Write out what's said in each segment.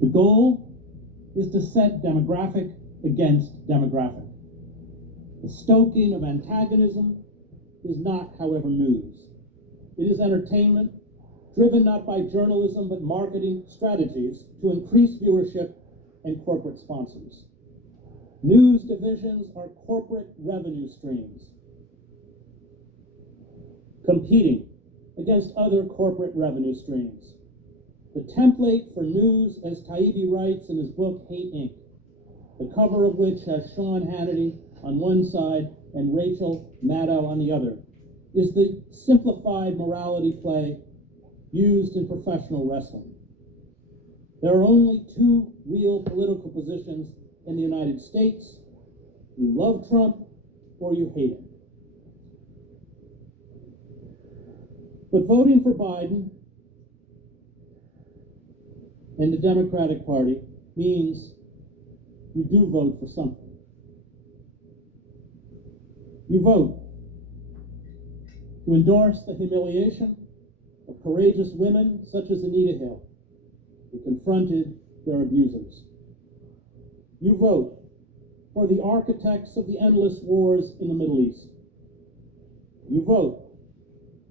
The goal is to set demographic against demographic. The stoking of antagonism is not, however, news. It is entertainment, driven not by journalism but marketing strategies to increase viewership and corporate sponsors. News divisions are corporate revenue streams competing against other corporate revenue streams. The template for news, as Taibbi writes in his book, Hate Inc., the cover of which has Sean Hannity on one side and Rachel Maddow on the other, is the simplified morality play used in professional wrestling. There are only two real political positions in the United States. You love Trump or you hate him. But voting for Biden and the Democratic Party means you do vote for something. You vote to endorse the humiliation of courageous women such as Anita Hill, who confronted their abusers. You vote for the architects of the endless wars in the Middle East. You vote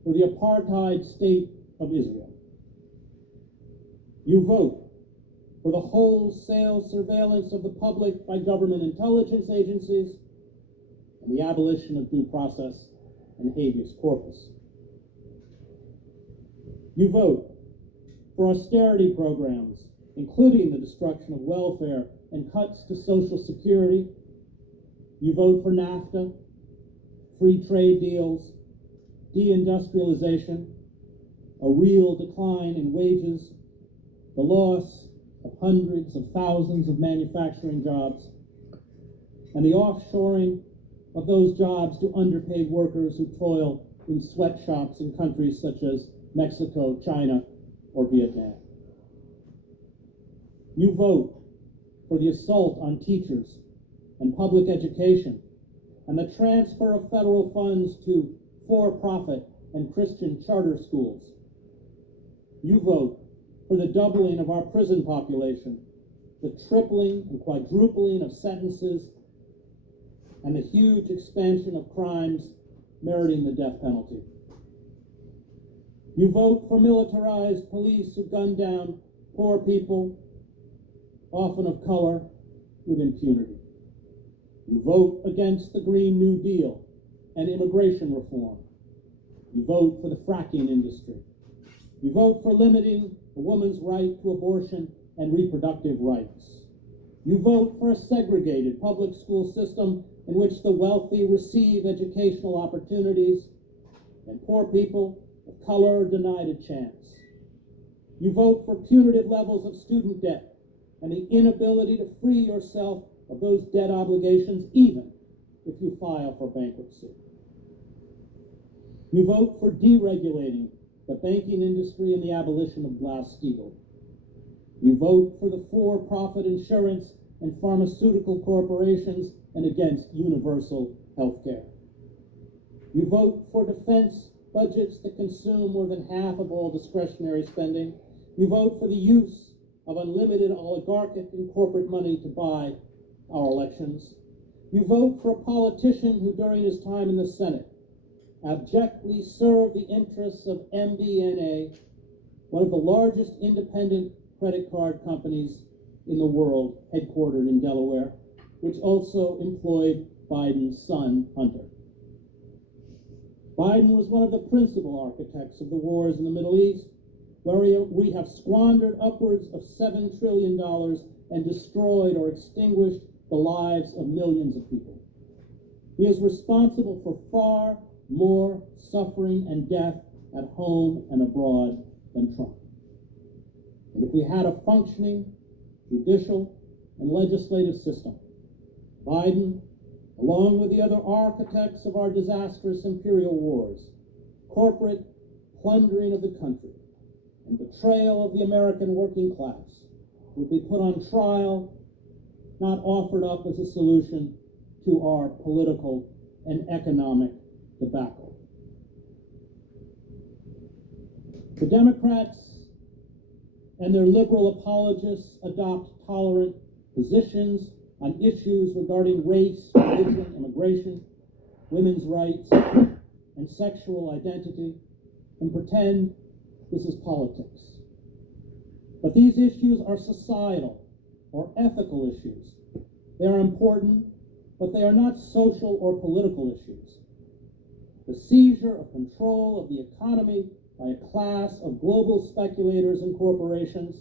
for the apartheid state of Israel. You vote for the wholesale surveillance of the public by government intelligence agencies and the abolition of due process and habeas corpus. You vote for austerity programs, including the destruction of welfare and cuts to Social Security. You vote for NAFTA, free trade deals, deindustrialization, a real decline in wages, the loss of hundreds of thousands of manufacturing jobs, and the offshoring of those jobs to underpaid workers who toil in sweatshops in countries such as Mexico, China, or Vietnam. You vote for the assault on teachers and public education and the transfer of federal funds to for-profit and Christian charter schools. You vote for the doubling of our prison population, the tripling and quadrupling of sentences, and the huge expansion of crimes meriting the death penalty. You vote for militarized police who gun down poor people, often of color, with impunity. You vote against the Green New Deal and immigration reform. You vote for the fracking industry. You vote for limiting a woman's right to abortion and reproductive rights. You vote for a segregated public school system in which the wealthy receive educational opportunities and poor people of color are denied a chance. You vote for punitive levels of student debt and the inability to free yourself of those debt obligations, even if you file for bankruptcy. You vote for deregulating the banking industry and the abolition of Glass-Steagall. You vote for the for-profit insurance and pharmaceutical corporations and against universal health care. You vote for defense budgets that consume more than half of all discretionary spending. You vote for the use of unlimited oligarchic and corporate money to buy our elections. You vote for a politician who, during his time in the Senate, abjectly served the interests of MBNA, one of the largest independent credit card companies in the world, headquartered in Delaware, which also employed Biden's son, Hunter. Biden was one of the principal architects of the wars in the Middle East, where we have squandered upwards of $7 trillion and destroyed or extinguished the lives of millions of people. He is responsible for far more suffering and death at home and abroad than Trump. And if we had a functioning judicial and legislative system, Biden, along with the other architects of our disastrous imperial wars, corporate plundering of the country, and betrayal of the American working class, would be put on trial, not offered up as a solution to our political and economic debacle. The Democrats and their liberal apologists adopt tolerant positions on issues regarding race, religion, immigration, women's rights, and sexual identity, and pretend this is politics. But these issues are societal or ethical issues. They are important, but they are not social or political issues. The seizure of control of the economy by a class of global speculators and corporations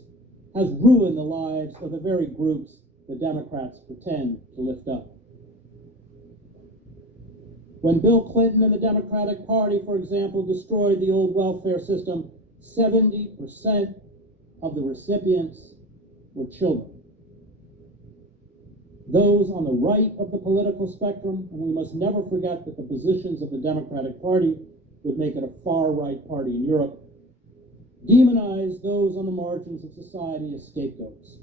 has ruined the lives of the very groups the Democrats pretend to lift up. When Bill Clinton and the Democratic Party, for example, destroyed the old welfare system, 70% of the recipients were children. Those on the right of the political spectrum, and we must never forget that the positions of the Democratic Party would make it a far-right party in Europe, demonize those on the margins of society as scapegoats.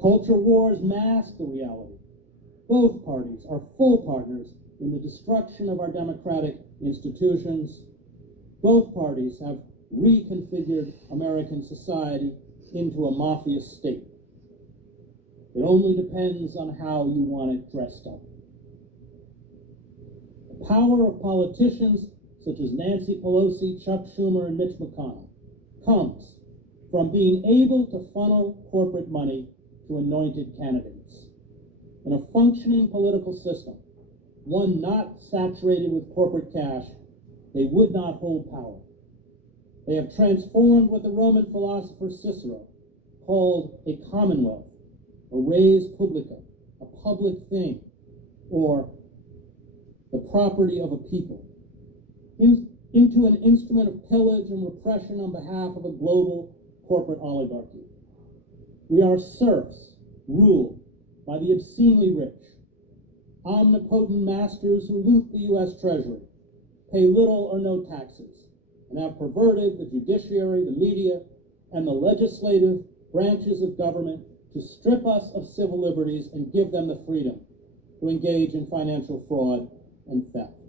Culture wars mask the reality. Both parties are full partners in the destruction of our democratic institutions. Both parties have reconfigured American society into a mafia state. It only depends on how you want it dressed up. The power of politicians such as Nancy Pelosi, Chuck Schumer, and Mitch McConnell comes from being able to funnel corporate money to anointed candidates. In a functioning political system, one not saturated with corporate cash, they would not hold power. They have transformed what the Roman philosopher Cicero called a commonwealth, a res publica, a public thing, or the property of a people, into an instrument of pillage and repression on behalf of a global corporate oligarchy. We are serfs ruled by the obscenely rich, omnipotent masters who loot the U.S. Treasury, pay little or no taxes, and have perverted the judiciary, the media, and the legislative branches of government to strip us of civil liberties and give them the freedom to engage in financial fraud and theft.